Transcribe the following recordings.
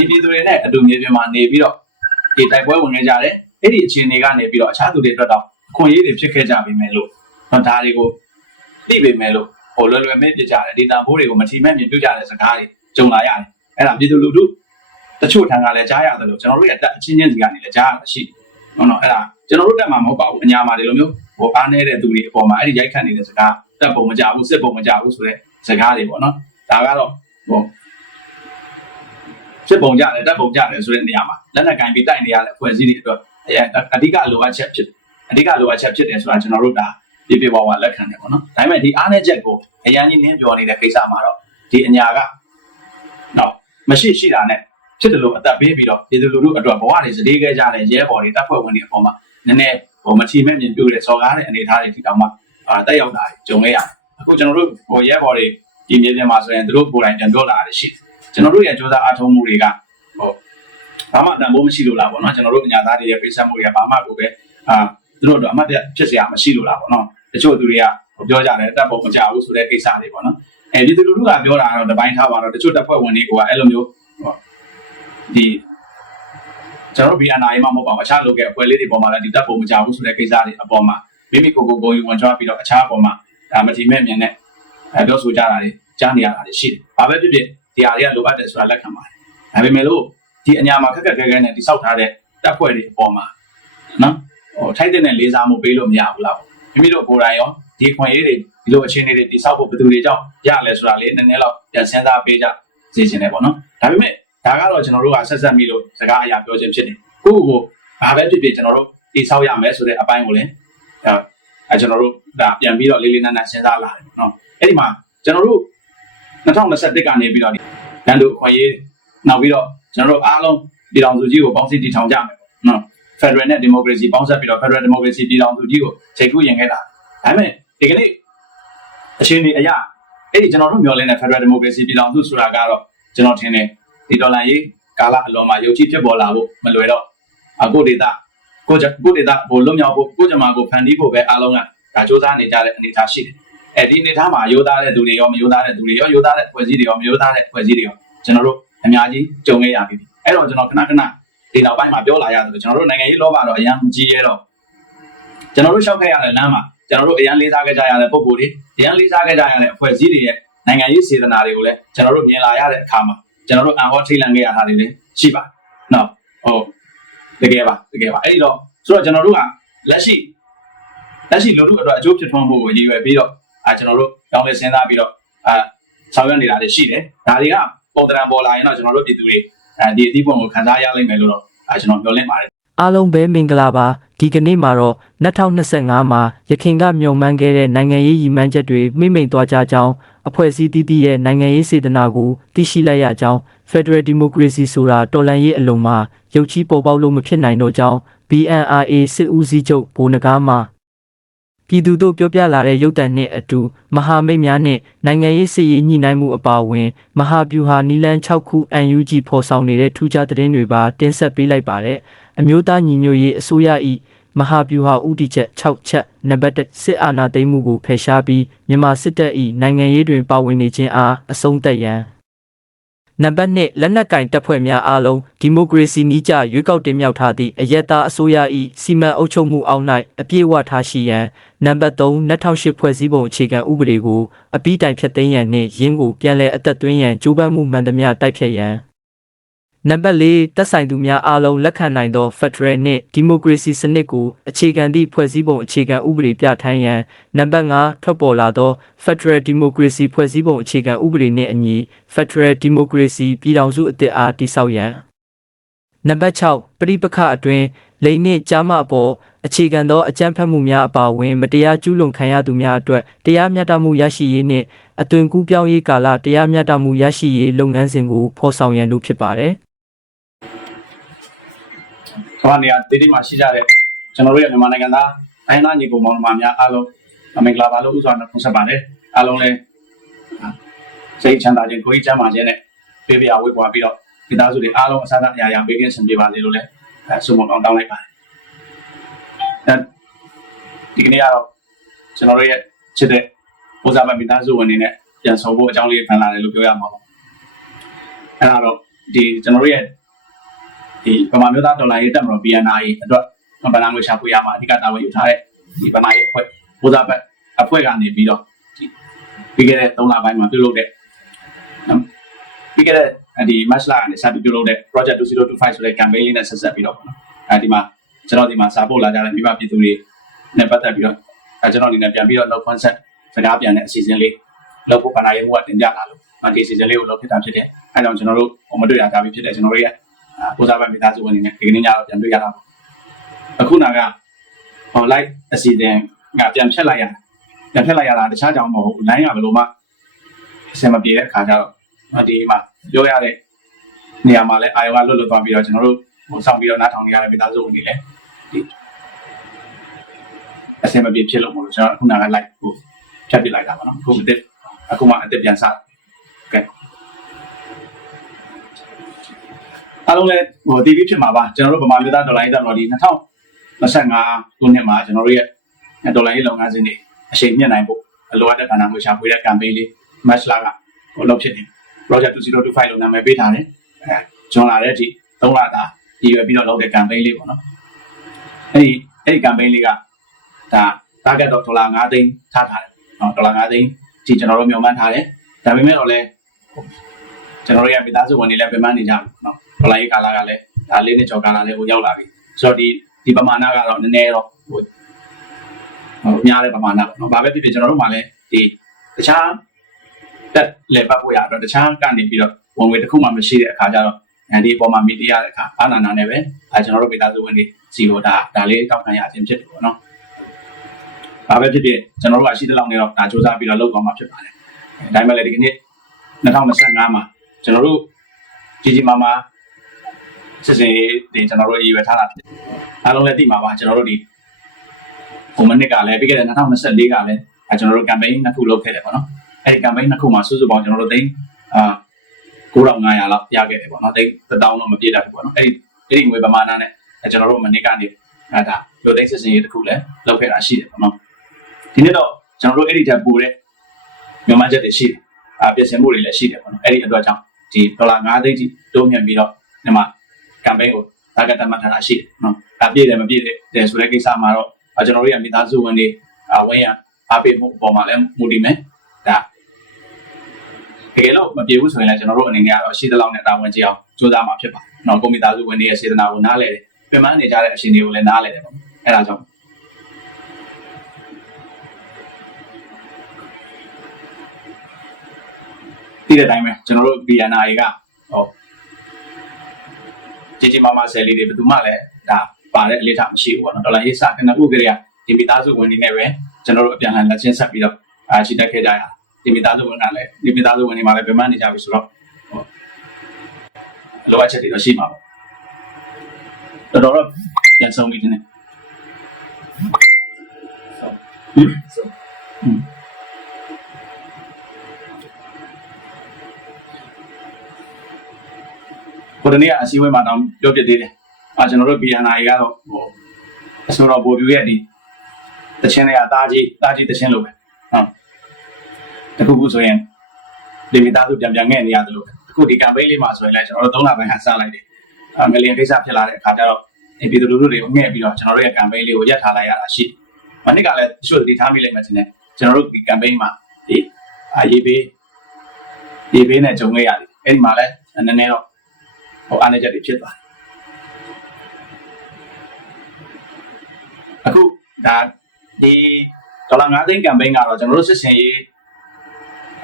ဒီပြည်သူတွေနဲ့အတူမြေပြင်မှာနေပြီးတော့ဒီတိုက်ပွဲဝင်နေကြတယ်အဲ့ဒီအခြေအနေကနေပြီးတော့အခြားသူတွေအတွက်တော့အခွင့်အရေးတွေဖြစ်ခဲ့ကြပြီမယ်လို့တော့ဒါတွေကိုသိပေမယ်လို့ဟိုလွယ်လွယ်မဲ့ပြကြတယ်ဒေတာဘိုးတွေကိုမထီမဲ့မြင်ပြုကြတဲ့စကားတွေကြုံလာရတယ်အဲ့ဒါပြည်သူလူထုတချို့ထံကလည်းကြားရတယ်လို့ကျွန်တော်တို့ရဲ့တက်အချင်းချင်းစီကနေလည်းကြားရတာရှိတယ်နော်နော်အဲ့ဒါကျွန်တော်တို့တက်မှာမဟုတ်ပါဘူးအညာမှာဒီလိုမျိုးဟိုအားနေတဲ့သူတွေအပေါ်မှာအဲ့ဒီရိုက်ခတ်နေတဲ့စကားတက်ပုံမကြဘူးစစ်ပုံမကြဘူးဆိုတဲ့စကားတွေပေါ့နော်ဒါကတော့ဟို ဖြစ်ပုံကြတယ်တက်ပုံကြတယ်ဆိုတဲ့နေရာမှာလက်နက်ကင်ပြီးတိုက်နေရတဲ့အဖွဲ့အစည်းတွေအတွက်အဲအဓိကလိုအပ်ချက်ဖြစ်အဓိကလိုအပ်ချက်ဖြစ်တယ်ဆိုတာကျွန်တော်တို့ဒါပြပြပါဝါလက်ခံတယ်ပေါ့နော်ဒါပေမဲ့ဒီအားနည်းချက်ကိုအရန်ကြီးနင်းပြောနေတဲ့ကိစ္စမှာတော့ဒီအညာကတော့မရှိရှိတာနဲ့ဖြစ်တယ်လို့အသက်ပေးပြီးတော့ပြည်သူလူထုအတွက်ဘဝတွေစတေးခဲ့ကြတဲ့ရဲဘော်တွေတပ်ဖွဲ့ဝင်တွေအပေါ်မှာနည်းနည်းဟိုမချီမဲ့မြင်ပြုတဲ့စော်ကားတဲ့အနေအထားတွေဒီတောင်မှအာတက်ရောက်တာကြုံခဲ့ရတယ်အခုကျွန်တော်တို့ဟိုရဲဘော်တွေဒီမြေပြင်မှာဆိုရင်သူတို့ကိုယ်တိုင်ပြန်ပြောလာတာရှိတယ် ကျွန်တော်တို့ရဲ့စ조사အားထုတ်မှုတွေကဟိုဘာမှတန်ဖိုးမရှိလို့လားပေါ့နော်ကျွန်တော်တို့ပညာသားတွေရဲ့ပိတ်ဆက်မှုတွေကဘာမှကိုပဲအာသူတို့တော့အမှတ်တရဖြစ်စရာမရှိလို့လားပေါ့နော်တချို့သူတွေကပြောကြတယ်တပ်ပုံမကြဘူးဆိုတဲ့ကိစ္စတွေပေါ့နော်အဲဒီသူတို့ကပြောတာကတော့တပိုင်းထားပါတော့တချို့တပ်ဖွဲ့ဝင်တွေကအဲ့လိုမျိုးဒီကျွန်တော်တို့ BNI မှာမဟုတ်ပါဘူးအခြားလုပ်ခဲ့အဖွဲ့လေးတွေပေါ်မှာလည်းဒီတပ်ပုံမကြဘူးဆိုတဲ့ကိစ္စတွေအပေါ်မှာမိမိကိုယ်ကိုယ်ကိုယ်ယူဝင်ချပြီးတော့အခြားအပေါ်မှာဒါမတိမဲ့မြင်နဲ့ပြောဆိုကြတာတွေကြားနေရတာတွေရှိတယ်။ဘာပဲဖြစ်ဖြစ် ဒီဟာတွေကလိုအပ်တယ်ဆိုတာလက်ခံပါတယ်။ဒါပေမဲ့လို့ဒီအညာမှာခက်ခက်ခဲခဲနဲ့တိစောက်ထားတဲ့တပ်ဖွဲ့တွေအပေါ်မှာနော်ဟိုထိုက်တဲ့လေးစားမှုပေးလို့မရဘူးလားမိမိတို့ကိုယ်တိုင်ရောဒီခွင့်ရေးတွေဒီလိုအခြေအနေတွေတိစောက်ဖို့ဘယ်သူတွေကြောင့်ရလဲဆိုတာလေးနည်းနည်းတော့ပြန်စဉ်းစားပေးကြစီစဉ်တယ်ပေါ့နော်ဒါပေမဲ့ဒါကတော့ကျွန်တော်တို့ကဆက်ဆက်မိလို့စကားအရာပြောခြင်းဖြစ်တယ်ကိုယ့်ကိုယ်ဘာပဲဖြစ်ဖြစ်ကျွန်တော်တို့တိစောက်ရမယ်ဆိုတဲ့အပိုင်းကိုလည်းအဲကျွန်တော်တို့ဒါပြန်ပြီးတော့လေးလေးနက်နက်စဉ်းစားလာတယ်နော်အဲ့ဒီမှာကျွန်တော်တို့2021ကနေပြီးတော့ ရန်သူခွင့်ရေးနောက်ပြီးတော့ကျွန်တော်တို့အားလုံးပြည်တော်စုကြီးကိုပေါင်းစည်းတည်ထောင်ကြမယ်ပေါ့နော် Federal နဲ့ Democracy ပေါင်းစပ်ပြီးတော့ Federal Democracy ပြည်တော်စုကြီးကိုချိန်ခုရင်ခဲ့တာဒါပေမဲ့ဒီကနေ့အချိန်ဒီအရာအဲ့ဒီကျွန်တော်တို့မျှော်လင့်တဲ့ Federal Democracy ပြည်တော်စုဆိုတာကတော့ကျွန်တော်ထင်တယ်ဒီဒေါ်လာရေးကာလအလွန်မှာယုံကြည်ဖြစ်ပေါ်လာဖို့မလွယ်တော့အခုဒေတာကိုကြကိုဒေတာဟိုလွတ်မြောက်ဖို့ကိုကြမှာကိုဖန်တီးဖို့ပဲအားလုံးကဒါစ조사နေကြတဲ့အနေအထားရှိတယ် အဲဒီအနေအထားမှာရိုးသားတဲ့သူတွေရောမရိုးသားတဲ့သူတွေရောရိုးသားတဲ့ဖွဲ့စည်းတွေရောမရိုးသားတဲ့ဖွဲ့စည်းတွေရောကျွန်တော်တို့အများကြီးကြုံခဲ့ရပြီအဲ့တော့ကျွန်တော်ခဏခဏဒီနောက်ပိုင်းမှာပြောလာရတယ်ကျွန်တော်တို့နိုင်ငံရေးလောကတော့အရင်မကြီးရတော့ကျွန်တော်တို့ရှောက်ခဲ့ရတဲ့လမ်းမှာကျွန်တော်တို့အရင်လေးစားခဲ့ကြရတဲ့ပုံကိုယ်တွေအရင်လေးစားခဲ့ကြရတဲ့အဖွဲ့အစည်းတွေရဲ့နိုင်ငံရေးစေတနာတွေကိုလည်းကျွန်တော်တို့မြင်လာရတဲ့အခါမှာကျွန်တော်တို့အံဟောထိတ်လန့်ခဲ့ရတာတွေလည်းရှိပါနော်ဟုတ်တကယ်ပါတကယ်ပါအဲ့ဒီတော့ဆိုတော့ကျွန်တော်တို့ကလက်ရှိလက်ရှိလူထုအတွက်အကျိုးဖြစ်ထွန်းဖို့ကိုရည်ရွယ်ပြီးတော့ အာကျွန်တော်တို့တောင်းလဲစဉ်းစားပြီးတော့အာဆောင်ရွက်နေတာတွေရှိတယ်ဒါတွေကပုံတရံပေါ်လာရင်တော့ကျွန်တော်တို့ပြည်သူတွေအဲဒီအသီးပွင့်ကိုခံစားရလိမ့်မယ်လို့တော့အာကျွန်တော်ပြောလင့်ပါတယ်အားလုံးပဲမင်္ဂလာပါဒီကနေ့မှာတော့2025မှာရခိုင်ကမြုံမှန်းခဲ့တဲ့နိုင်ငံရေးရည်မှန်းချက်တွေမိမ့်မိန်သွားကြကြောင်းအဖွဲ့အစည်းတည်တည်ရဲ့နိုင်ငံရေးစေတနာကိုသိရှိလိုက်ရကြောင်း Federal Democracy ဆိုတာတော်လှန်ရေးအလုံးမှာရုပ်ချီးပေါ်ပေါက်လို့မဖြစ်နိုင်တော့ကြောင်း BNRA စစ်ဦးစီးချုပ်ဘိုးနဂါမှာ ပြည်သူတို့ပြောပြလာတဲ့ရုပ်တံနဲ့အတူမဟာမိတ်များနဲ့နိုင်ငံရေးစီရင်ညှိနှိုင်းမှုအပါအဝင် မဟာဗျူဟာနီလန်6ခု UNG ဖော်ဆောင်နေတဲ့ထူးခြားသတင်းတွေပါတင်ဆက်ပေးလိုက်ပါတယ်အမျိုးသားညီညွတ်ရေးအစိုးရ၏မဟာဗျူဟာဥတီချက်6ချက်နံပါတ်1စစ်အာဏာသိမ်းမှုကိုဖယ်ရှားပြီးမြန်မာစစ်တပ်၏နိုင်ငံရေးတွင်ပါဝင်နေခြင်းအားအဆုံးသတ်ရန် နံပါတ်2လက်နက်ကင်တပ်ဖွဲ့များအားလုံးဒီမိုကရေစီနည်းကျရွေးကောက်တင်မြှောက်ထားသည့်အယက်သားအစိုးရ၏စီမံအုပ်ချုပ်မှုအောက်၌အပြည့်အဝထားရှိရန်နံပါတ်3 2008ဖွဲ့စည်းပုံအခြေခံဥပဒေကိုအပြီးတိုင်ဖျက်သိမ်းရန်နှင့်ရင်းကိုပြန်လည်အသက်သွင်းရန်ကြိုးပမ်းမှုမှန်သမျှတိုက်ဖျက်ရန် နံပါတ်4တက်ဆိုင်သူများအားလုံးလက်ခံနိုင်သော Federal နှင့် Democracy စနစ်ကိုအခြေခံသည့်ဖွဲ့စည်းပုံအခြေခံဥပဒေပြဋ္ဌာန်းရန်နံပါတ်5ထွက်ပေါ်လာသော Federal Democracy ဖွဲ့စည်းပုံအခြေခံဥပဒေနှင့်အညီ Federal Democracy ပြည်ထောင်စုအသစ်အားတည်ဆောက်ရန်နံပါတ်6ပရိပခအတွင်းလိင်နှင့်ကြားမအပေါ်အခြေခံသောအကြမ်းဖက်မှုများအပါအဝင်မတရားကျူးလွန်ခံရသူများအတွက်တရားမျှတမှုရရှိရေးနှင့်အသွင်ကူးပြောင်းရေးကာလတရားမျှတမှုရရှိရေးလုပ်ငန်းစဉ်ကိုဖော်ဆောင်ရန်လို့ဖြစ်ပါတယ်။ ဘာနေရာတိတိမှရှိကြတဲ့ကျွန်တော်တို့ရဲ့မြန်မာနိုင်ငံသားတိုင်းသားညီကောင်မောင်နှမများအားလုံးမင်္ဂလာပါလို့ဥစွာနဲ့ဖွင့်ဆက်ပါတယ်။အားလုံးလည်းစိတ်ချမ်းသာခြင်းကိုယ်ကြီးချမ်းသာခြင်းနဲ့ပြေပြဝေးပွားပြီးတော့ဒီသားစုတွေအားလုံးအစားအစာအရာရာပေးကင်းဆင်ပြေပါစေလို့လည်းအဲဆုမွန်ကောင်းတောင်းလိုက်ပါတယ်။အဲဒီကနေ့ကတော့ကျွန်တော်တို့ရဲ့ချစ်တဲ့ဥစားပတ်မိသားစုဝင်တွေနဲ့ပြန်ဆောင်ဖို့အကြောင်းလေးဖန်လာတယ်လို့ပြောရမှာပါ။အဲဒါတော့ဒီကျွန်တော်တို့ရဲ့ ဒီဗမာမျိုးသားဒေါ်လာရေးတက်မလို့ BNI အတွက်ဗနာငွေရှာဖွေရမှာအဓိကတာဝန်ယူထားတဲ့ဒီဗနာရေးအဖွဲ့ဘိုးစားဘက်အဖွဲ့ကနေပြီးတော့ဒီပြီးခဲ့တဲ့3လပိုင်းမှာပြုလုပ်တဲ့ပြီးခဲ့တဲ့ဒီ match လာကနေစပြီးပြုလုပ်တဲ့ project 2025ဆိုတဲ့ campaign လေးနဲ့ဆက်ဆက်ပြီးတော့ပေါ့နော်အဲဒီမှာကျွန်တော်ဒီမှာစာပို့လာကြတဲ့မိဘပြည်သူတွေနဲ့ပတ်သက်ပြီးတော့အဲကျွန်တော်ဒီနဲ့ပြန်ပြီးတော့ no concept စကားပြန်တဲ့အစီအစဉ်လေးလုပ်ဖို့ဗနာရေးမှုကတင်ပြလာလို့ဒီအစီအစဉ်လေးကိုလုပ်ဖြစ်တာဖြစ်တယ်အဲကြောင့်ကျွန်တော်တို့မတွေ့ရကြပြီဖြစ်တယ်ကျွန်တော်တို့ရဲ့ ပိုးစားပိုင်းမိသားစုဝင်တွေနဲ့ဒီကနေ့ညတော့ပြန်တွေ့ရတာပေါ့အခုနာကဟော live အစီအစဉ်ကပြန်ဖြတ်လိုက်ရပြန်ဖြတ်လိုက်ရတာတခြားကြောင့်မဟုတ်ဘူး line ကဘယ်လိုမှအဆင်မပြေတဲ့အခါကျတော့ဒီမှာပြောရတဲ့နေရာမှာလည်းအာရုံကလွတ်လွတ်သွားပြီးတော့ကျွန်တော်တို့ဟိုစောင့်ပြီးတော့နားထောင်နေရတဲ့မိသားစုဝင်တွေလည်းဒီအဆင်မပြေဖြစ်လို့မလို့ကျွန်တော်ခုနက live ကိုဖြတ်ပြလိုက်တာပါနော်အခုအစ်အခုမှအစ်ပြန်စားကဲ အားလုံးလည်းဟို TV ဖြစ်မှာပါကျွန်တော်တို့ဗမာပြည်သားဒေါ်လာရေးတက်တော့ဒီ2025ခုနှစ်မှာကျွန်တော်တို့ရဲ့ဒေါ်လာရေးလုပ်ငန်းစဉ်တွေအရှိန်မြင့်နိုင်ဖို့အလိုအပ်တဲ့ကဏ္ဍငွေရှာဖွေတဲ့ campaign လေး match လာကဟိုလုပ်ဖြစ်နေ project 2025လို့နာမည်ပေးထားတယ်အဲကျွန်လာတဲ့အထိ3လတာရည်ရွယ်ပြီးတော့လုပ်တဲ့ campaign လေးပေါ့နော်အဲ့ဒီအဲ့ဒီ campaign လေးကဒါ target တော့ဒေါ်လာ9သိန်းထားထားတယ်နော်ဒေါ်လာ9သိန်းဒီကျွန်တော်တို့မျှော်မှန်းထားတယ်ဒါပေမဲ့တော့လည်းကျွန်တော်တို့ရဲ့မိသားစုဝင်တွေလည်းပြန်မှန်းနေကြပြီနော် ဒေါ်လာရေးကာလကလည်းဒါလေးနှစ်ကျော်ကာလလည်းဟိုရောက်လာပြီဆိုတော့ဒီဒီပမာဏကတော့နည်းနည်းတော့ဟိုဟိုများတဲ့ပမာဏပေါ့နော်ဘာပဲဖြစ်ဖြစ်ကျွန်တော်တို့မှလည်းဒီတခြားတက်လေပတ်ဖို့ရတော့တခြားကနေပြီးတော့ဝင်ငွေတစ်ခုမှမရှိတဲ့အခါကျတော့အဲဒီအပေါ်မှာမီဒီယာတဲ့အခါအာနာနာနဲ့ပဲအဲကျွန်တော်တို့မိသားစုဝင်တွေစီကိုဒါဒါလေးတောက်ခံရခြင်းဖြစ်တယ်ပေါ့နော်ဘာပဲဖြစ်ဖြစ်ကျွန်တော်တို့ကရှိတဲ့လောက်နေတော့ဒါစူးစမ်းပြီးတော့လုပ်သွားမှာဖြစ်ပါတယ်အဲဒါမှလည်းဒီကနေ့2025မှာကျွန်တော်တို့ကြီးကြီးမားမား စစ်စင်ရေးတွေကျွန်တော်တို့ရည်ရွယ်ထားတာဖြစ်တယ်အားလုံးလည်းသိမှာပါကျွန်တော်တို့ဒီဟိုမနစ်ကလည်းပြီးခဲ့တဲ့2024ကလည်းအဲကျွန်တော်တို့ campaign နှစ်ခုလုပ်ခဲ့တယ်ပေါ့နော်အဲဒီ campaign နှစ်ခုမှာစုစုပေါင်းကျွန်တော်တို့သိန်းအာ9500လောက်ရခဲ့တယ်ပေါ့နော်သိန်း1000တော့မပြည့်တတ်ဘူးပေါ့နော်အဲဒီအဲဒီငွေပမာဏနဲ့အဲကျွန်တော်တို့မနစ်ကနေအဲဒါလူသိန်းစစ်စင်ရေးတစ်ခုလည်းလုပ်ခဲ့တာရှိတယ်ပေါ့နော်ဒီနေ့တော့ကျွန်တော်တို့အဲ့ဒီထက်ပိုတဲ့မြန်မာချက်တွေရှိတယ်အာပြင်ဆင်မှုတွေလည်းရှိတယ်ပေါ့နော်အဲ့ဒီအတွက်ကြောင့်ဒီဒေါ်လာ9သိန်းထိတိုးမြင့်ပြီးတော့ဒီမှာ campaign ကိုတာဂက်တတ်မှတ်ထားတာရှိတယ်နော်ဒါပြည့်တယ်မပြည့်တယ်ဆိုတဲ့ကိစ္စမှာတော့အာကျွန်တော်တို့ရဲ့မိသားစုဝင်တွေအဝင်ရအားပေးမှုအပေါ်မှာလည်းမူတည်မယ်ဒါတကယ်လို့မပြေဘူးဆိုရင်လည်းကျွန်တော်တို့အနေနဲ့ကတော့ရှိသလောက်နဲ့တာဝန်ကြီးအောင်စူးစမ်းမှာဖြစ်ပါတယ်။နော်ကွန်ပျူတာစုဝင်တွေရဲ့စေတနာကိုနားလည်တယ်။ပြန်မနေကြတဲ့အရှင်တွေကိုလည်းနားလည်တယ်ပေါ့။အဲဒါကြောင့်ဒီတဲ့အတိုင်းပဲကျွန်တော်တို့ BNI ကဟော ကြီးကြီးမားမားဆယ်လေးတွေဘယ်သူမှလည်းဒါပါတဲ့အလေးထားမရှိဘူးပေါ့နော်ဒေါ်လာရေးစာခဏခုကလေးကဒီမိသားစုဝင်တွေနဲ့ပဲကျွန်တော်တို့အပြန်အလှန်လက်ချင်းဆက်ပြီးတော့အာရှိတက်ခဲ့ကြရဒီမိသားစုဝင်ကလည်းဒီမိသားစုဝင်တွေမှာလည်းပြန်မနေကြပြီဆိုတော့ဟောလိုအပ်ချက်တွေတော့ရှိမှာပေါ့တော်တော်တော့ပြန်ဆုံးပြီတင်တယ်ဟ ဟိုတနေ့ကအစည်းအဝေးမှာတောင်ပြောပြသေးတယ်အာကျွန်တော်တို့ BNI ကတော့ဟိုအစိုးရဘော်ပြူရဲ့ဒီတချင်းတွေကတာကြီးတာကြီးတချင်းလို့ပဲဟုတ်တခုခုဆိုရင်ဒီမိသားစုပြန်ပြန်ငဲ့နေရတယ်လို့အခုဒီ campaign လေးမှာဆိုရင်လည်းကျွန်တော်တို့၃လပိုင်းဟန်စလိုက်တယ်အာငလျင်ကိစ္စဖြစ်လာတဲ့အခါကျတော့ဒီပြည်သူလူထုတွေကိုငှဲ့ပြီးတော့ကျွန်တော်တို့ရဲ့ campaign လေးကိုရပ်ထားလိုက်ရတာရှိမနစ်ကလည်းတချို့ဒီထားမိလိုက်မှတင်တယ်ကျွန်တော်တို့ဒီ campaign မှာဒီအာရေးပေးရေးပေးနဲ့ဂျုံခဲ့ရတယ်အဲ့ဒီမှာလည်းနည်းနည်းတော့ ဟိုအားနည်းချက်တွေဖြစ်သွားတယ်အခုဒါဒီဒေါ်လာ9သိန်း campaign ကတော့ကျွန်တော်တို့စစ်စင်ရေး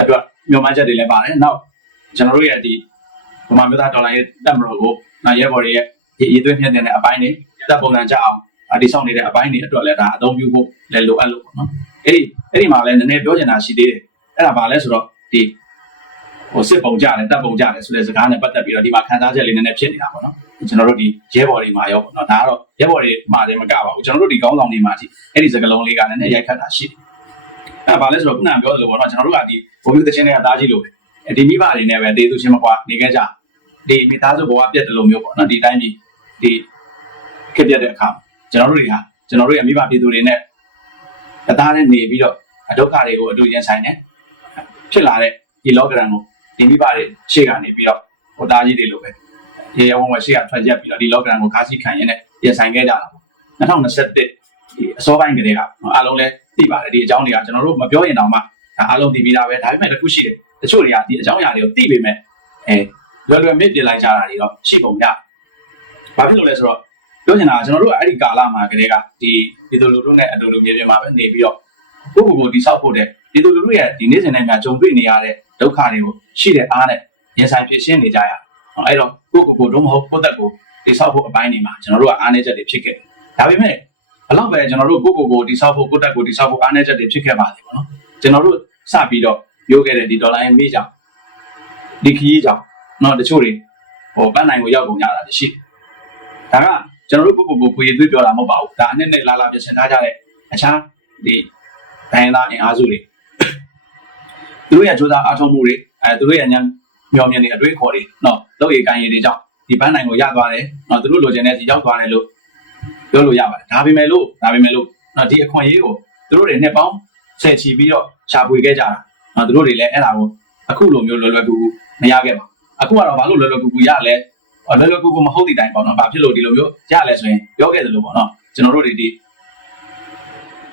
အတွက်မြို့မှချက်တွေလည်းပါတယ်နောက်ကျွန်တော်တို့ရဲ့ဒီဗမာမျိုးသားဒေါ်လာရေးတက်မလို့ကိုနောက်ရဲဘော်တွေရဲ့ဒီအရေးသွင်းဖြစ်တဲ့အပိုင်းတွေတက်ပုံစံကြအောင်အဒီဆောင်နေတဲ့အပိုင်းတွေအတွက်လည်းဒါအသုံးပြုဖို့လည်းလိုအပ်လို့ပေါ့နော်အဲ့ဒီအဲ့ဒီမှာလည်းနည်းနည်းပြောချင်တာရှိသေးတယ်အဲ့ဒါဘာလဲဆိုတော့ဒီ ဟိုစစ်ပုံကြတယ်တက်ပုံကြတယ်ဆိုတဲ့စကားနဲ့ပတ်သက်ပြီးတော့ဒီမှာခံစားချက်လေးနည်းနည်းဖြစ်နေတာပေါ့နော်ကျွန်တော်တို့ဒီရဲဘော်တွေမှာရောပေါ့နော်ဒါကတော့ရဲဘော်တွေမှာလည်းမကပါဘူးကျွန်တော်တို့ဒီကောင်းဆောင်တွေမှာဒီအဲ့ဒီစကားလုံးလေးကလည်းနည်းနည်းရိုက်ခတ်တာရှိတယ်အဲ့ဒါဘာလဲဆိုတော့ခုနကပြောသလိုပေါ့နော်ကျွန်တော်တို့ကဒီဘိုးဘီသချင်းတွေကတားကြည့်လို့ပဲဒီမိဘတွေနဲ့ပဲတေးသူချင်းမကွာနေခဲ့ကြဒီမိသားစုဘဝပြတ်တယ်လို့မျိုးပေါ့နော်ဒီတိုင်းကြီးဒီခက်ပြတ်တဲ့အခါကျွန်တော်တို့တွေဟာကျွန်တော်တို့ရဲ့မိဘပြည်သူတွေနဲ့အသားနဲ့နေပြီးတော့အဒုက္ခတွေကိုအတူရင်ဆိုင်နေဖြစ်လာတဲ့ဒီလောကရန်ကို ဒီမိဘတွေရှေ့ကနေပြီးတော့ဟိုသားကြီးတွေလိုပဲရေရဝန်ဝရှိကထွက်ရက်ပြီးတော့ဒီလောကဒဏ်ကိုခါးစီခံရင်းနဲ့ပြင်ဆိုင်ခဲ့ကြတာပေါ့2021ဒီအစောပိုင်းကလေးကအားလုံးလည်းသိပါတယ်ဒီအကြောင်းတွေကကျွန်တော်တို့မပြောရင်တောင်မှအားလုံးသိပြီးသားပဲဒါပေမဲ့တစ်ခုရှိတယ်တချို့တွေကဒီအကြောင်းအရာတွေကိုသိပေမဲ့အဲလွယ်လွယ်မြင့်ပြလိုက်ကြတာတွေတော့ရှိပုံရဘာဖြစ်လို့လဲဆိုတော့ပြောချင်တာကကျွန်တော်တို့ကအဲ့ဒီကာလမှာကလေးကဒီဒီလိုလူတို့နဲ့အတူတူမြေပြင်မှာပဲနေပြီးတော့ကိုယ့်ကိုယ်ကိုတိဆောက်ဖို့တဲ့ဒီလိုလူတို့ရဲ့ဒီနေ့စဉ်နဲ့များကြုံတွေ့နေရတဲ့ ဒုက္ခတွေကိုရှိတဲ့အားနဲ့ရင်ဆိုင်ဖြစ်ရှင်းနေကြရအောင်အဲ့တော့ကိုယ့်ကိုယ်ကိုယ်တော့မဟုတ်ကိုယ့်တက်ကိုတိဆောက်ဖို့အပိုင်းနေမှာကျွန်တော်တို့ကအားနည်းချက်တွေဖြစ်ခဲ့တယ်ဒါပေမဲ့ဘလောက်ပဲကျွန်တော်တို့ကိုယ့်ကိုယ်ကိုတိဆောက်ဖို့ကိုယ့်တက်ကိုတိဆောက်ဖို့အားနည်းချက်တွေဖြစ်ခဲ့ပါလေပေါ့နော်ကျွန်တော်တို့စပြီးတော့ရိုးခဲ့တဲ့ဒီဒေါ်လာရဲ့မေးကြောင်ဒီခီးကြောင်နော်တချို့တွေဟိုပန်းနိုင်ကိုရောက်ကုန်ကြတာရှိတယ်ဒါကကျွန်တော်တို့ကိုယ့်ကိုယ်ကိုကိုယ်ရည်သွေးပြောတာမဟုတ်ပါဘူးဒါအနဲ့နဲ့လာလာပြင်ဆင်ထားကြတဲ့အခြားဒီဒိုင်းသားအင်အားစုတွေ သူတို့ရဲ့ကြိုးစားအားထုတ်မှုတွေအဲသူတို့ရဲ့ညာမျောမြင်နေအတွေးခေါ်တွေနော်လောက်ရည်ကန်ရည်တွေကြောင့်ဒီပန်းနိုင်ကိုရသွားတယ်နော်သူတို့လိုချင်တဲ့ဒီရောက်သွားတယ်လို့ပြောလို့ရပါတယ်ဒါပေမဲ့လို့ဒါပေမဲ့လို့နော်ဒီအခွင့်အရေးကိုသူတို့တွေနှစ်ပေါင်းဆယ်ချီပြီးတော့ရှာဖွေခဲ့ကြတာနော်သူတို့တွေလည်းအဲ့ဒါကိုအခုလိုမျိုးလွယ်လွယ်ကူကူမရခဲ့ပါအခုကတော့ဘာလို့လွယ်လွယ်ကူကူရလဲလွယ်လွယ်ကူကူမဟုတ်တဲ့တိုင်ပေါ့နော်ဘာဖြစ်လို့ဒီလိုမျိုးရလဲဆိုရင်ပြောခဲ့သလိုပေါ့နော်ကျွန်တော်တို့တွေဒီ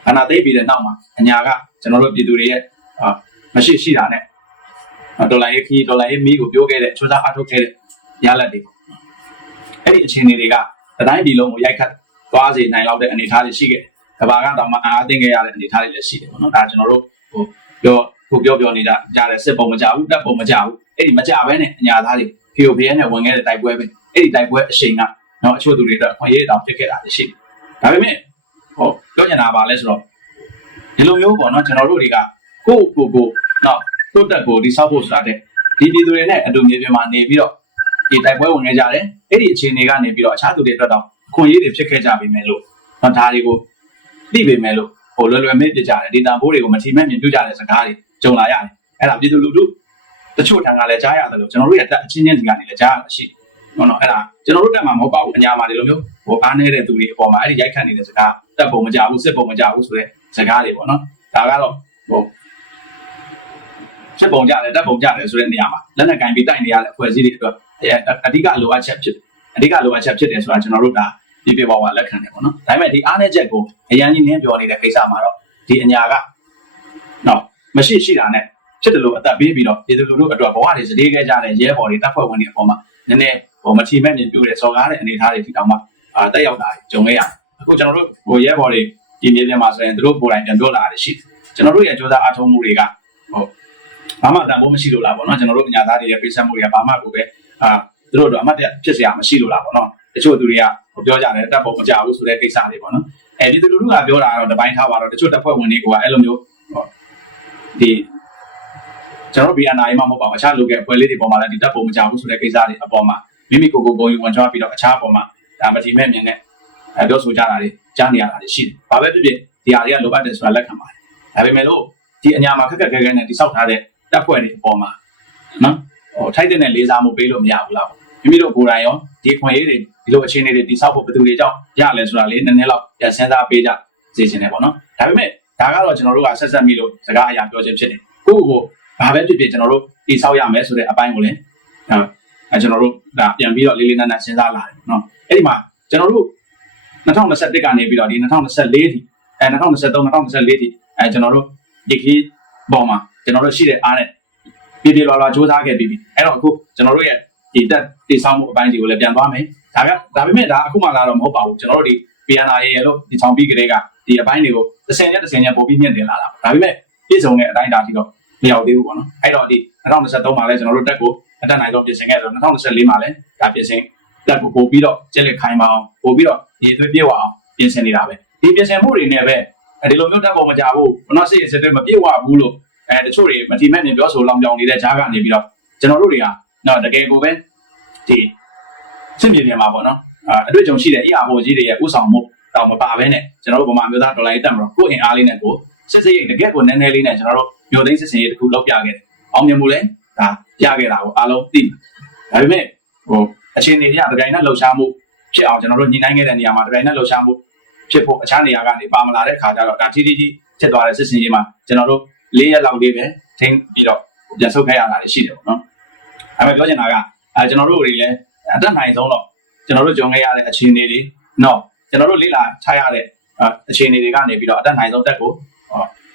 အနာသိပြီးတဲ့နောက်မှာအညာကကျွန်တော်တို့ပြည်သူတွေရဲ့ မရှိရှိတာနဲ့ဒေါ်လာရေးခီးဒေါ်လာရေးမီးကိုပြောခဲ့တဲ့စူးစမ်းအထောက်ခဲ့တဲ့ရလဒ်တွေပေါ့အဲ့ဒီအခြေအနေတွေကတတိုင်းပြည်လုံးကိုရိုက်ခတ်သွားစေနိုင်လောက်တဲ့အနေအထားတွေရှိခဲ့တယ်ကဘာကတောင်မှအားသိခဲ့ရတဲ့အနေအထားတွေလည်းရှိတယ်ပေါ့နော်ဒါကျွန်တော်တို့ဟိုပြောကိုပြောပြောနေတာကြားတယ်စစ်ပုံမကြဘူးတပ်ပုံမကြဘူးအဲ့ဒီမကြဘဲနဲ့အညာသားတွေ POPN နဲ့ဝင်ခဲ့တဲ့တိုက်ပွဲပဲအဲ့ဒီတိုက်ပွဲအရှိန်ကတော့အချို့သူတွေတော့ခွင့်ရေးတောင်ဖြစ်ခဲ့တာရှိတယ်ဒါပေမဲ့ဟိုပြောချင်တာပါလဲဆိုတော့ဒီလိုမျိုးပေါ့နော်ကျွန်တော်တို့တွေက ကိုယ့်ကိုယ်ကိုနော်တိုးတက်ကိုဒီဆောက်ဖို့ဆိုတာတဲ့ဒီပြည်သူတွေနဲ့အတူမြေပြင်မှာနေပြီးတော့ဒီတိုက်ပွဲဝင်ခဲ့ကြတယ်အဲ့ဒီအခြေအနေကနေပြီးတော့အခြားသူတွေအတွက်တော့ခွင့်ရေးတွေဖြစ်ခဲ့ကြပြီမယ်လို့နော်ဒါတွေကိုသိပေမဲ့လို့ဟိုလွယ်လွယ်မေ့ပြကြတယ်ဒေတာဘိုးတွေကိုမထီမဲ့မြင်ပြကြတဲ့စကားတွေကြုံလာရတယ်အဲ့ဒါပြည်သူလူထုတချို့တန်းကလည်းကြားရတယ်လို့ကျွန်တော်တို့ရဲ့တက်အချင်းချင်းဒီကနေလည်းကြားရမှာရှိနော်နော်အဲ့ဒါကျွန်တော်တို့တက်မှာမဟုတ်ပါဘူးအညာမှာဒီလိုမျိုးဟိုအားနေတဲ့သူတွေအပေါ်မှာအဲ့ဒီရိုက်ခတ်နေတဲ့စကားတက်ပုံမကြဘူးစစ်ပုံမကြဘူးဆိုတဲ့စကားတွေပေါ့နော်ဒါကတော့ဟို စစ်ပုံကြတယ်တက်ပုံကြတယ်ဆိုတဲ့နေရာမှာလက်နက်ကင်ပြီးတိုက်နေရတဲ့အဖွဲ့အစည်းတွေအတွက်အဓိကလိုအပ်ချက်ဖြစ်အဓိကလိုအပ်ချက်ဖြစ်တယ်ဆိုတာကျွန်တော်တို့ဒါဒီပြပေါ်မှာလက်ခံတယ်ပေါ့နော်ဒါပေမဲ့ဒီအားနည်းချက်ကိုအရန်ကြီးနင်းပြောနေတဲ့ကိစ္စမှာတော့ဒီအညာကနော်မရှိရှိတာနဲ့ဖြစ်တယ်လို့အသက်ပေးပြီးတော့ပြည်သူလူထုအတွက်ဘဝတွေစတေးခဲ့ကြတဲ့ရဲဘော်တွေတပ်ဖွဲ့ဝင်တွေအပေါ်မှာနည်းနည်းဟိုမထီမဲ့မြင်ပြတဲ့စော်ကားတဲ့အနေအထားတွေဒီတောင်မှအာတက်ရောက်တာကြုံခဲ့ရတယ်အခုကျွန်တော်တို့ဟိုရဲဘော်တွေဒီမြေပြင်မှာဆိုရင်သူတို့ကိုယ်တိုင်ပြန်ပြောလာတာရှိတယ်ကျွန်တော်တို့ရဲ့စ조사အားထုတ်မှုတွေကဟို ဘာမှတန်ဖိုးမရှိလို့လားပေါ့နော်ကျွန်တော်တို့ပညာသားတွေရဲ့ပေးဆက်မှုတွေကဘာမှကိုပဲအာသူတို့တို့အမှတ်တရဖြစ်စရာမရှိလို့လားပေါ့နော်တချို့သူတွေကပြောကြတယ်တပ်ဖို့မကြဘူးဆိုတဲ့ကိစ္စတွေပေါ့နော်အဲဒီသူတို့ကပြောတာကတော့တပိုင်းထားပါတော့တချို့တပ်ဖွဲ့ဝင်တွေကအဲ့လိုမျိုးဒီကျွန်တော် BNI မှာမဟုတ်ပါဘူးအခြား local အဖွဲ့လေးတွေပေါ်မှာလည်းဒီတပ်ဖို့မကြဘူးဆိုတဲ့ကိစ္စတွေအပေါ်မှာမိမိကိုယ်ကိုယ်ပုံယူဝင်ချွားပြီးတော့အခြားအပေါ်မှာဒါမတိမဲ့မြင်တဲ့အဲပြောဆိုကြတာတွေကြားနေရတာတွေရှိတယ်။ဘာပဲဖြစ်ဖြစ်ဒီဟာတွေကလိုအပ်တယ်ဆိုတာလက်ခံပါတယ်။ဒါပေမဲ့လို့ဒီအညာမှာခက်ခက်ခဲခဲနဲ့တိစောက်ထားတဲ့ တပ်ဖွဲ့တွေအပေါ်မှာနော်ဟိုထိုက်တဲ့လေးစားမှုပေးလို့မရဘူးလား။မိမိတို့ကိုယ်တိုင်ရောဒီခွင့်ရေးတွေဒီလိုအခြေအနေတွေတိစောက်ဖို့ဘယ်သူတွေကြောင့်ရလဲဆိုတာလေးနည်းနည်းလောက်ပြန်စဉ်းစားပေးကြစေချင်တယ်ပေါ့နော်။ဒါပေမဲ့ဒါကတော့ကျွန်တော်တို့ကဆက်ဆက်မိလို့စကားအရာပြောခြင်းဖြစ်တယ်။ကိုယ့်ကိုယ်ဘာပဲဖြစ်ဖြစ်ကျွန်တော်တို့တိစောက်ရမယ်ဆိုတဲ့အပိုင်းကိုလည်းအဲကျွန်တော်တို့ဒါပြန်ပြီးတော့လေးလေးနက်နက်စဉ်းစားလာတယ်နော်။အဲ့ဒီမှာကျွန်တော်တို့2021ကနေပြီးတော့ဒီ2024ထိအဲ2023 2024ထိအဲကျွန်တော်တို့ဒီခီးပေါ်မှာ ကျွန်တော်တို့ရှိတဲ့အားနဲ့ပြပြလွာလွာစူးစမ်းခဲ့ပြီးပြီအဲ့တော့အခုကျွန်တော်တို့ရဲ့ဒီတက်တိဆောက်မှုအပိုင်းတွေကိုလည်းပြန်သွားမယ်ဒါကဒါပေမဲ့ဒါအခုမှလာတော့မဟုတ်ပါဘူးကျွန်တော်တို့ဒီ PNR ရေလို့ဒီချောင်းပြီးကလေးကဒီအပိုင်းတွေကိုတစ်ဆယ်နဲ့တစ်ဆယ်နဲ့ပို့ပြီးမြင့်တင်လာတာဒါပေမဲ့ပြည့်စုံတဲ့အတိုင်းအတာထိတော့မရောက်သေးဘူးပေါ့နော်အဲ့တော့ဒီ2023မှာလည်းကျွန်တော်တို့တက်ကိုအတက်နိုင်ဆုံးပြင်ဆင်ခဲ့တယ်2024မှာလည်းဒါပြင်ဆင်တက်ကိုပို့ပြီးတော့ကျက်လက်ခိုင်းပါအောင်ပို့ပြီးတော့ဒီသွေးပြေဝအောင်ပြင်ဆင်နေတာပဲဒီပြင်ဆင်မှုတွေနဲ့ပဲဒီလိုမျိုးတက်ပေါ်မကြဘူးဘနော့စိတ်ရစစ်တွေမပြေဝဘူးလို့ အဲတချို့တွေမတိမဲ့နေပြောဆိုလောင်ပြောင်နေတဲ့ဂျားကနေပြီးတော့ကျွန်တော်တို့တွေကနော်တကယ်ကိုပဲဒီစစ်မြေပြင်မှာပေါ့နော်အတွေ့အကြုံရှိတဲ့အရာပေါ်ကြီးတွေရဲ့ဥဆောင်မှုတော့မပါဘဲနဲ့ကျွန်တော်တို့ဗမာမျိုးသားဒေါ်လာရေးတက်မလို့ကိုယ့်အင်အားလေးနဲ့ကိုစစ်စစ်ရိတ်တကယ်ကိုနည်းနည်းလေးနဲ့ကျွန်တော်တို့မျိုးသိန်းစစ်စင်ရေးတစ်ခုလောက်ပြခဲ့တယ်အောင်မြင်မှုလည်းဒါပြခဲ့တာကိုအားလုံးသိဒါပေမဲ့ဟိုအခြေအနေအရတကယ်နဲ့လှုပ်ရှားမှုဖြစ်အောင်ကျွန်တော်တို့ညှိနှိုင်းခဲ့တဲ့နေရာမှာတကယ်နဲ့လှုပ်ရှားမှုဖြစ်ဖို့အခြားနေရာကနေပါမလာတဲ့ခါကျတော့ဒါတီတီတီဖြစ်သွားတဲ့စစ်စင်ရေးမှာကျွန်တော်တို့ ၄ရက်လောက်လေးပဲထင်းပြီးတော့ပြန်ဆုတ်ခဲ့ရတာရှိတယ်ပေါ့နော်။အဲမဲ့ပြောချင်တာကအဲကျွန်တော်တို့တွေလည်းအတက်နိုင်ဆုံးတော့ကျွန်တော်တို့ကြုံခဲ့ရတဲ့အခြေအနေတွေနော်ကျွန်တော်တို့လေ့လာထားရတဲ့အခြေအနေတွေကနေပြီးတော့အတက်နိုင်ဆုံးတက်ကို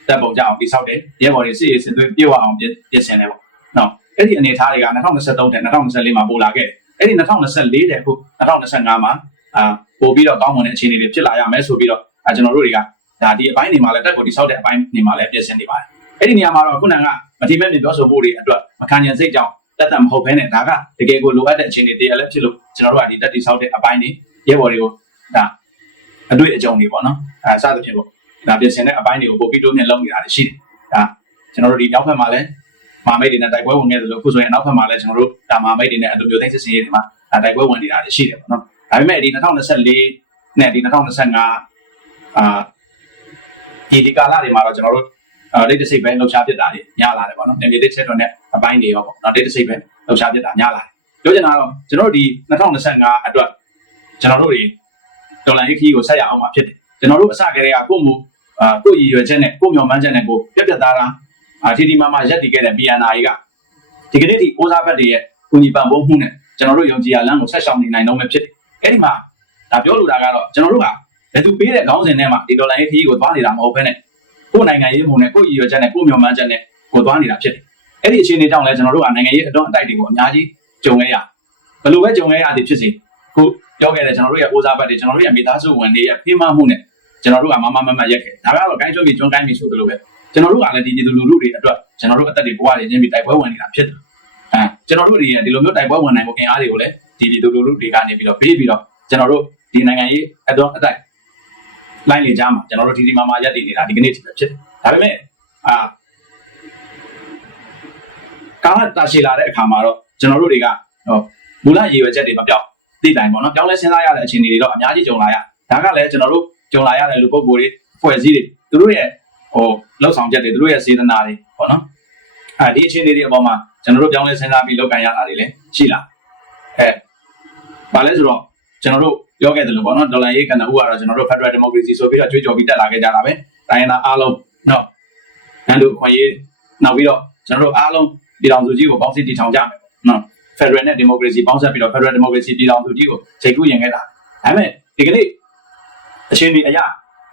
တက်ပုံကြအောင်တိဆောက်တယ်ရဲဘော်တွေစစ်ရေးစစ်သွေးပြေဝအောင်ပြင်ဆင်တယ်ပေါ့နော်အဲ့ဒီအနေအထားတွေက2023တဲ့2024မှာပို့လာခဲ့အဲ့ဒီ2024တဲ့ခု2025မှာအာပို့ပြီးတော့ကောင်းမွန်တဲ့အခြေအနေတွေဖြစ်လာရမယ်ဆိုပြီးတော့အဲကျွန်တော်တို့တွေကဒါဒီအပိုင်းတွေမှာလည်းတက်ကိုတိဆောက်တဲ့အပိုင်းတွေမှာလည်းပြင်ဆင်နေပါတယ် အဲ့ဒီနေရာမှာတော့ခုနကမတိမဲ့နေပြောဆိုမှုတွေအတွက်မခံရစိတ်ကြောင့်တက်တက်မဟုတ်ဘဲနဲ့ဒါကတကယ်ကိုလိုအပ်တဲ့အခြေအနေတွေလည်းဖြစ်လို့ကျွန်တော်တို့ကဒီတက်တိဆောက်တဲ့အပိုင်းတွေရဲဘော်တွေကိုဒါအတွေ့အကြုံတွေပေါ့နော်အဲစသဖြင့်ပေါ့ဒါပြင်ဆင်တဲ့အပိုင်းတွေကိုပို့ပြီးတိုးမြင့်လုပ်နေတာရှိတယ်ဒါကျွန်တော်တို့ဒီနောက်ဖက်မှာလည်းမာမိတ်တွေနဲ့တိုက်ပွဲဝင်ခဲ့သလိုအခုဆိုရင်နောက်ဖက်မှာလည်းကျွန်တော်တို့ဒါမာမိတ်တွေနဲ့အတူမျိုးသိစစ်စင်ရေးတွေမှာတိုက်ပွဲဝင်နေတာရှိတယ်ပေါ့နော်ဒါပေမဲ့ဒီ2024နဲ့ဒီ2025အာဒီဒီကာလတွေမှာတော့ကျွန်တော်တို့အဲ ဒိတ်တစိတ်ပဲလှုပ်ရှားဖြစ်တာတွေများလာတယ်ပေါ့နော်။မြေသိချက်တော်နဲ့အပိုင်းတွေရောပေါ့နော်ဒိတ်တစိတ်ပဲလှုပ်ရှားဖြစ်တာများလာတယ်။ပြောချင်တာတော့ကျွန်တော်တို့ဒီ2025အတွက်ကျွန်တော်တို့တွေဒေါ်လာခီးကိုဆက်ရအောင်မှာဖြစ်တယ်။ကျွန်တော်တို့အစကတည်းကကိုယ့်မူအာကိုယ့်ရည်ရွယ်ချက်နဲ့ကိုယ့်မျှော်မှန်းချက်နဲ့ကိုပြက်ပြက်သားသားအာတီတီမာမာရက်တည်ခဲ့တဲ့ BNR ကြီးကဒီကနေ့ဒီကိုးစားဘက်တွေရဲ့ကုညီပံ့ပိုးမှုနဲ့ကျွန်တော်တို့ယုံကြည်ရလမ်းကိုဆက်ဆောင်နေနိုင်တော့မှဖြစ်တယ်။အဲ့ဒီမှာဒါပြောလိုတာကတော့ကျွန်တော်တို့ကဘယ်သူပေးတဲ့ခေါင်းစဉ်ထဲမှာဒီဒေါ်လာခီးကိုသွားနေတာမဟုတ်ဘဲနဲ့ ကိုယ်နိုင်ငံရေးမှုနဲ့ကိုယ်ရည်ရွယ်ချက်နဲ့ကိုယ်မျှော်မှန်းချက်နဲ့ကိုသွားနေတာဖြစ်တယ်။အဲ့ဒီအခြေအနေကြောင့်လည်းကျွန်တော်တို့ကနိုင်ငံရေးအတွန်းအတိုက်တွေကိုအများကြီးကြုံရရဘယ်လိုပဲကြုံရရသည်ဖြစ်စေခုပြောခဲ့တဲ့ကျွန်တော်တို့ရဲ့အိုးစားဘက်တွေကျွန်တော်တို့ရဲ့မိသားစုဝင်တွေရဲ့ဖိမမှုနဲ့ကျွန်တော်တို့ကမမမမရက်ခဲ့ဒါကတော့ကိုင်းကျွန်းပြီးကျွန်းကိုင်းပြီးဆိုသလိုပဲကျွန်တော်တို့ကလည်းဒီပြည်သူလူထုတွေအတွက်ကျွန်တော်တို့အသက်တွေဘဝတွေချင်းပြီးတိုက်ပွဲဝင်နေတာဖြစ်တယ်အဲကျွန်တော်တို့တွေရဲ့ဒီလိုမျိုးတိုက်ပွဲဝင်နိုင်မှုအင်အားတွေကိုလည်းဒီပြည်သူလူထုတွေကနေပြီးတော့ပေးပြီးတော့ကျွန်တော်တို့ဒီနိုင်ငံရေးအတွန်းအတိုက် လိုင်းလေကြားမှာကျွန်တော်တို့ဒီဒီမာမာရက်တည်နေတာဒီကနေ့ထိပဲဖြစ်တယ်ဒါပေမဲ့အာကာလတာရှည်လာတဲ့အခါမှာတော့ကျွန်တော်တို့တွေကဟောမူလရည်ရွယ်ချက်တွေမပြောင်းသိတိုင်းပေါ့နော်ပြောင်းလဲစဉ်းစားရတဲ့အခြေအနေတွေတော့အများကြီးကြုံလာရဒါကလည်းကျွန်တော်တို့ကြုံလာရတဲ့လူပုဂ္ဂိုလ်တွေဖွဲ့စည်းတွေသူတို့ရဲ့ဟိုလောက်ဆောင်ချက်တွေသူတို့ရဲ့စေတနာတွေပေါ့နော်အဲဒီအခြေအနေတွေအပေါ်မှာကျွန်တော်တို့ပြောင်းလဲစဉ်းစားပြီးလုပ်ကိုင်ရတာတွေလည်းရှိလာအဲဘာလဲဆိုတော့ကျွန်တော်တို့ ပြောခဲ့တယ်လို့ပေါ့နော်ဒေါ်လာရေးကဏ္ဍဥကတော့ကျွန်တော်တို့ Federal Democracy ဆိုပြီးတော့ကြွေးကြော်ပြီးတက်လာခဲ့ကြတာပဲတိုင်းရင်းသားအားလုံးနော်နန်းတို့ခွင့်ရေးနောက်ပြီးတော့ကျွန်တော်တို့အားလုံးပြည်တော်စုကြီးကိုပေါင်းစည်းတည်ထောင်ကြမယ်ပေါ့နော် Federal နဲ့ Democracy ပေါင်းစပ်ပြီးတော့ Federal Democracy ပြည်တော်စုကြီးကိုချိန်ကူးရင်ခဲ့တာဒါပေမဲ့ဒီကနေ့အချင်းဒီအရာ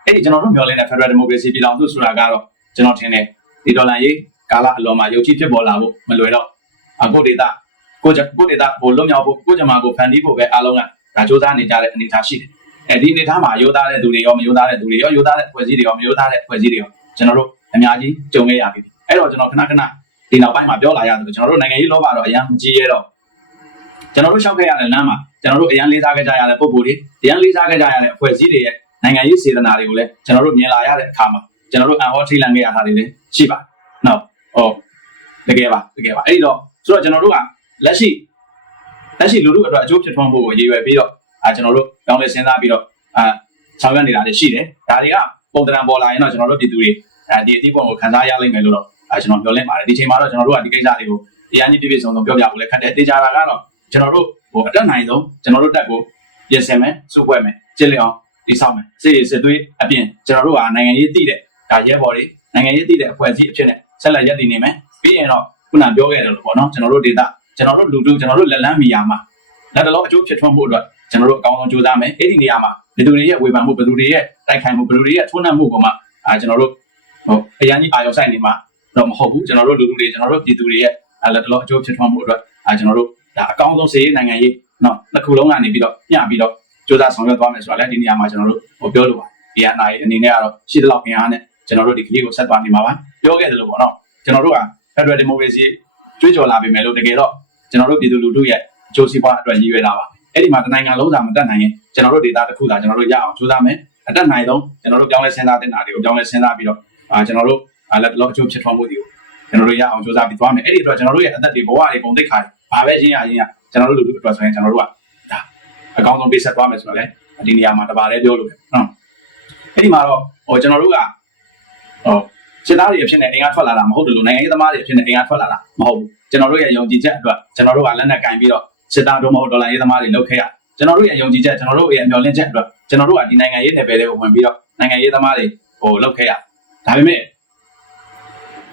အဲ့ဒီကျွန်တော်တို့မျှော်လင့်တဲ့ Federal Democracy ပြည်တော်စုဆိုတာကတော့ကျွန်တော်ထင်တယ်ဒီဒေါ်လာရေးကာလအလွန်မှာယုံကြည်ဖြစ်ပေါ်လာဖို့မလွယ်တော့အခုဒေတာကိုကြကိုဒေတာကိုလွတ်မြောက်ဖို့ကိုကြမှာကိုဖန်တီးဖို့ပဲအားလုံးက ဒါစ조사နေကြတဲ့အနေအထားရှိတယ်အဲဒီအနေအထားမှာရိုးသားတဲ့သူတွေရောမရိုးသားတဲ့သူတွေရောရိုးသားတဲ့ဖွဲ့စည်းတွေရောမရိုးသားတဲ့ဖွဲ့စည်းတွေရောကျွန်တော်တို့အများကြီးကြုံခဲ့ရပြီအဲ့တော့ကျွန်တော်ခဏခဏဒီနောက်ပိုင်းမှာပြောလာရတယ်ကျွန်တော်တို့နိုင်ငံရေးလောဘတော့အရင်မကြည့်ရတော့ကျွန်တော်တို့ရှောက်ခဲ့ရတဲ့လမ်းမှာကျွန်တော်တို့အရင်လေးစားခဲ့ကြရတဲ့ပုံကိုယ်တွေအရင်လေးစားခဲ့ကြရတဲ့အဖွဲ့အစည်းတွေရဲ့နိုင်ငံရေးစေတနာတွေကိုလည်းကျွန်တော်တို့မြင်လာရတဲ့အခါမှာကျွန်တော်တို့အံ့ဩထိတ်လန့်ခဲ့ရတာတွေလည်းရှိပါနော်ဟုတ်တကယ်ပါတကယ်ပါအဲ့ဒီတော့ဆိုတော့ကျွန်တော်တို့ကလက်ရှိ လက်ရှိလူလူအတွက်အကျိုးဖြစ်ထွန်းဖို့ကိုရည်ရွယ်ပြီးတော့အာကျွန်တော်တို့ကောင်းလေးစဉ်းစားပြီးတော့အာဆောင်ရွက်နေတာတွေရှိတယ်ဒါတွေကပုံတံပေါ်လာရင်တော့ကျွန်တော်တို့ပြည်သူတွေအဲဒီအသီးပုံကိုခံစားရလိမ့်မယ်လို့တော့အာကျွန်တော်ပြောလင့်ပါတယ်ဒီချိန်မှာတော့ကျွန်တော်တို့ကဒီကိစ္စတွေကိုတရားကြီးပြည့်ပြည့်စုံစုံပြောပြဖို့လည်းခက်တယ်တေချာတာကတော့ကျွန်တော်တို့ဟိုအတက်နိုင်ဆုံးကျွန်တော်တို့တက်ကိုပြင်ဆင်မယ်စုပွဲမယ်ကျင့်လျအောင်ဒီဆောင်မယ်စစ်ရေးစစ်သွေးအပြင်ကျွန်တော်တို့ကနိုင်ငံရေးတည်တဲ့ဒါရဲဘော်တွေနိုင်ငံရေးတည်တဲ့အဖွဲ့အစည်းအဖြစ်နဲ့ဆက်လက်ရည်တည်နေမယ်ပြီးရင်တော့ခုနပြောခဲ့တယ်လို့ပေါ့နော်ကျွန်တော်တို့ဒေတာ ကျွန်တော်တို့လူတို့ကျွန်တော်တို့လက်လန်းမီယာမှာလက်တလုံးအကျိုးဖြစ်ထွန်းဖို့အတွက်ကျွန်တော်တို့အကောင်းဆုံးကြိုးစားမယ်အဲ့ဒီနေရာမှာဘယ်သူတွေရဲ့ဝေဖန်မှုဘယ်သူတွေရဲ့တိုက်ခိုက်မှုဘယ်သူတွေရဲ့ထွန်းနှံ့မှုပေါ်မှာအာကျွန်တော်တို့ဟိုအရင်ကြီးအာရုံစိုက်နေမှာတော့မဟုတ်ဘူးကျွန်တော်တို့လူလူတွေကျွန်တော်တို့ပြည်သူတွေရဲ့လက်တလုံးအကျိုးဖြစ်ထွန်းမှုအတွက်အာကျွန်တော်တို့ဒါအကောင်းဆုံးစေရေးနိုင်ငံရေးနော်တစ်ခုလုံးကနေပြီးတော့ညှပြီးတော့ကြိုးစားဆောင်ရွက်သွားမယ်ဆိုတာလည်းဒီနေရာမှာကျွန်တော်တို့ဟိုပြောလို့ပါဒီအနာရီအနေနဲ့ကတော့ရှိသလောက်အင်အားနဲ့ကျွန်တော်တို့ဒီခရီးကိုဆက်သွားနေမှာပါပြောခဲ့တယ်လို့ပေါ့နော်ကျွန်တော်တို့က Federal Democracy ကြွေးကြော်လာပြီမယ်လို့တကယ်တော့ ကျွန်တော်တို့ပြည်သူလူထုရဲ့အကျိုးစီးပွားအတွက်ရည်ရွယ်လာပါအဲ့ဒီမှာတနိုင်ငံလုံးစာမတက်နိုင်ရင်ကျွန်တော်တို့ဒေတာတစ်ခုသာကျွန်တော်တို့ရအောင်ကြိုးစားမယ်အတက်နိုင်ဆုံးကျွန်တော်တို့ပြောင်းလဲစဉ်းစားတင်တာတွေကိုပြောင်းလဲစဉ်းစားပြီးတော့အာကျွန်တော်တို့လက်လောအကျိုးဖြစ်ထွန်းမှုတွေကိုကျွန်တော်တို့ရအောင်ကြိုးစားပြီးသွားမယ်အဲ့ဒီအတွက်ကျွန်တော်တို့ရဲ့အသက်တွေဘဝတွေပုံသိက္ခာတွေဘာပဲရှင်းရရှင်းရကျွန်တော်တို့လူထုအတွက်ဆိုရင်ကျွန်တော်တို့ကဒါအကောင်းဆုံးပေးဆက်သွားမယ်ဆိုတော့လေဒီနေရာမှာတပါးလေးပြောလို့ဟုတ်အဲ့ဒီမှာတော့ဟိုကျွန်တော်တို့ကဟို စစ်သားတွေအဖြစ်နဲ့အင်အားထွက်လာတာမဟုတ်တယ်လို့နိုင်ငံရေးသမားတွေအဖြစ်နဲ့အင်အားထွက်လာတာမဟုတ်ဘူးကျွန်တော်တို့ရဲ့ယုံကြည်ချက်အတွက်ကျွန်တော်တို့ကလက်နက်ကင်ပြီးတော့စစ်သားတို့မဟုတ်ဒေါ်လာရေးသမားတွေလုပ်ခဲ့ရကျွန်တော်တို့ရဲ့ယုံကြည်ချက်ကျွန်တော်တို့ရဲ့မျှော်လင့်ချက်အတွက်ကျွန်တော်တို့ကဒီနိုင်ငံရေးနယ်ပယ်တွေကိုဝင်ပြီးတော့နိုင်ငံရေးသမားတွေဟိုလုပ်ခဲ့ရဒါပေမဲ့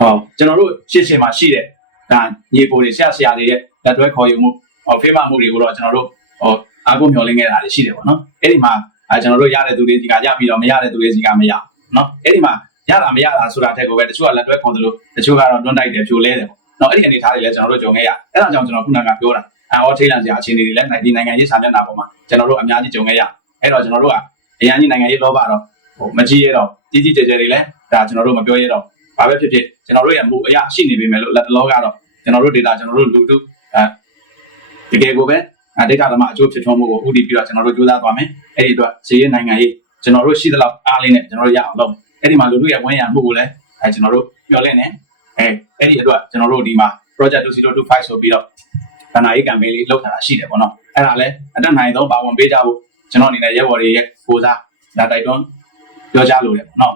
ဟောကျွန်တော်တို့ရှေ့ရှေ့မှာရှိတဲ့ဒါညီကိုတွေဆရာဆရာတွေရဲ့လက်တွဲခေါ်ယူမှုဟောဖေးမမှုတွေကိုတော့ကျွန်တော်တို့ဟောအားကိုးမျှော်လင့်ခဲ့တာတွေရှိတယ်ပေါ့နော်အဲ့ဒီမှာအဲကျွန်တော်တို့ရတဲ့သူတွေဒီကရပြီးတော့မရတဲ့သူတွေစီကမရအောင်နော်အဲ့ဒီမှာ ရတာမရတာဆိုတာတက်ကိုပဲတချို့ကလက်တွဲခေါ်တယ်လို့တချို့ကတော့တွန်းတိုက်တယ်ဖြိုလဲတယ်ပေါ့နော်အဲ့ဒီအနေထားတွေလည်းကျွန်တော်တို့ကြုံခဲ့ရအဲ့ဒါကြောင့်ကျွန်တော်ခုနကပြောတာအော်ထိတ်လန့်စရာအခြေအနေတွေလည်းနိုင်ဒီနိုင်ငံရေးစာမျက်နှာပေါ်မှာကျွန်တော်တို့အများကြီးကြုံခဲ့ရအဲ့တော့ကျွန်တော်တို့ကအရန်ကြီးနိုင်ငံရေးလောဘတော့ဟိုမကြည့်ရတော့ကြီးကြီးကျယ်ကျယ်တွေလည်းဒါကျွန်တော်တို့မပြောရတော့ဘာပဲဖြစ်ဖြစ်ကျွန်တော်တို့ရဲ့မူအရာရှိနေပြီမယ်လို့လက်တလောကတော့ကျွန်တော်တို့ data ကျွန်တော်တို့လူထုအဲတကယ်ကိုပဲအတိတ်ကဓမ္မအကျိုးဖြစ်ထွန်းမှုကိုဥတည်ပြီးတော့ကျွန်တော်တို့ကြိုးစားသွားမယ်အဲ့ဒီအတွက်ဈေးရနိုင်ငံရေးကျွန်တော်တို့ရှိသလောက်အားလေးနဲ့ကျွန်တော်တို့ရအောင်လုပ် အဲ့ဒီမှာလူထုရဲ့ဝန်ရမှုကိုလည်းအဲကျွန်တော်တို့ပြောလင့်နေအဲအဲ့ဒီအတွက်ကျွန်တော်တို့ဒီမှာ project 2025ဆိုပြီးတော့ဗဏ္ဍာရေး campaign လေးလုပ်ထားတာရှိတယ်ပေါ့နော်အဲ့ဒါလည်းအတက်နိုင်ဆုံးပါဝင်ပေးကြဖို့ကျွန်တော်အနေနဲ့ရဲဘော်တွေရဲ့ကိုစားဒါတိုက်တွန်းပြောကြားလိုတယ်ပေါ့နော်